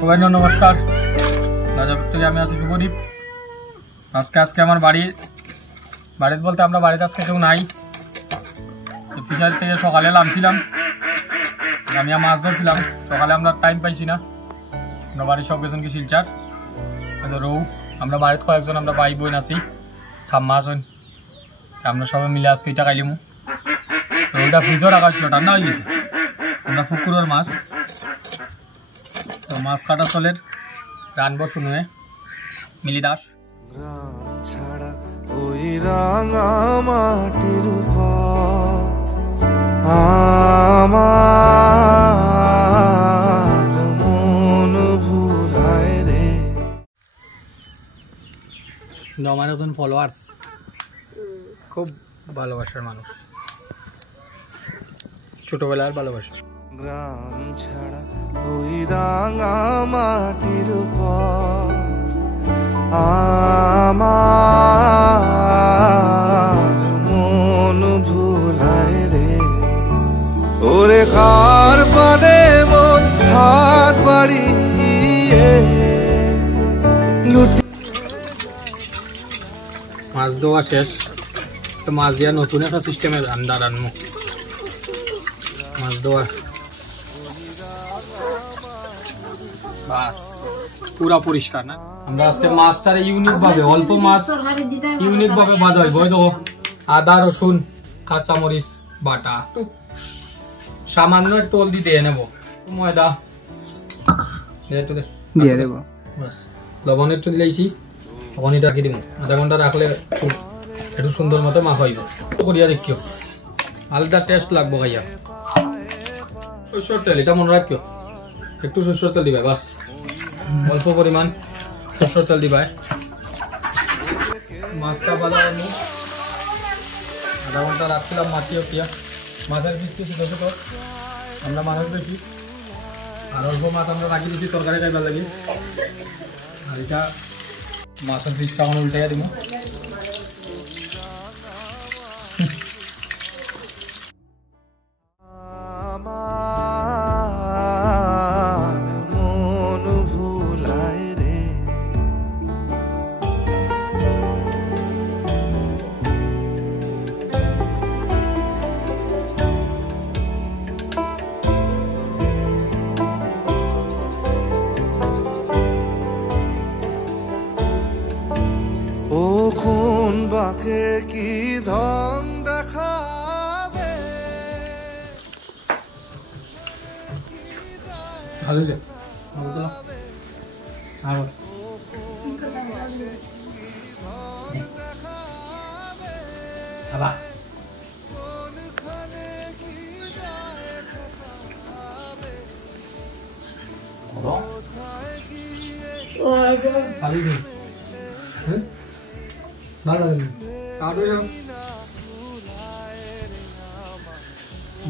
সবাই নমস্কার। রাজাপুর থেকে আমি আছি শুভদীপ। আজকে আমার বাড়িতে বলতে আমরা বাড়িতে আজকে কেউ নাই। ফিশারি থেকে সকালে নামছিলাম, আমি মাছ ধরছিলাম। সকালে আমরা টাইম পাইছি না, আমরা বাড়ির সব গেছেন কি শিলচার রৌ। আমরা বাড়িতে কয়েকজন আমরা ভাই বোন আছি, ঠাম্মা আছেন। আমরা সবাই মিলে আজকে এটা খাইলিমু। রৌটা ফ্রিজও রাখা ছিল, ঠান্ডা হয়ে গেছে। আমরা পুকুরের মাছ, তো মাছ কাটা চলের রানবো শুনুয়ে মিলি দাস। ছাড়া ওই রাঙা মাটির আমার মন ভুলায় রে। আমার একজন ফলোয়ার্স, খুব ভালোবাসার মানুষ, ছোটবেলার ভালোবাসা। গ্রাম ছাড়া ওই রাঙা মাটির আমার মন ভুলায় রে। ওরে খার পানে মন হাত বাড়িয়ে লুটি। মাছ দেওয়া শেষ, তো মাছ দেওয়া নতুন একটা সিস্টেমের রান্না রান্না মাছ দেওয়া বাস পুরা পরিষ্কার না। আমরা আজকে মাছটারে ইউনিক ভাবে, অল্প মাছ ইউনিক ভাবে ভাজা হইব। ওই দেখো আদা রসুন কাঁচামরিচ বাটা, সামান্য একটু হলদি দিতে নেবো, ময়দা দিয়ে দেবো, বাস লবণ একটু দিলেছি। তখন এটা রাখি দিব, আধা ঘন্টা রাখলে একটু সুন্দর মতো মাখ হইব। করিয়া দেখিও, আলাদা টেস্ট লাগবো খাইয়া। সরষের তেল এটা মনে রাখিও, একটু সরষের তেল দিবা, বাস অল্প পরিমাণ সরষের তেল দিবা। মাছটা ভালো আধা ঘন্টা রাখছিলাম মাছিও কিয়া। মাছের পিসটি ছোটো ছোটো, আমরা মানুষ বেশি আর অল্প মাছ আমরা রাখি দিচ্ছি তরকারি খাইবার লাগে। আর এটা মাছের পিসটা এখন উল্টাইয়া দিব। ও কোন বাকে কি ধন দেখাবে। ভালো যে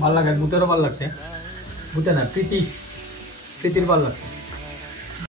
ভালো লাগে, বুতেরও ভাল লাগছে। বুতে না প্রীতির ভাল লাগছে।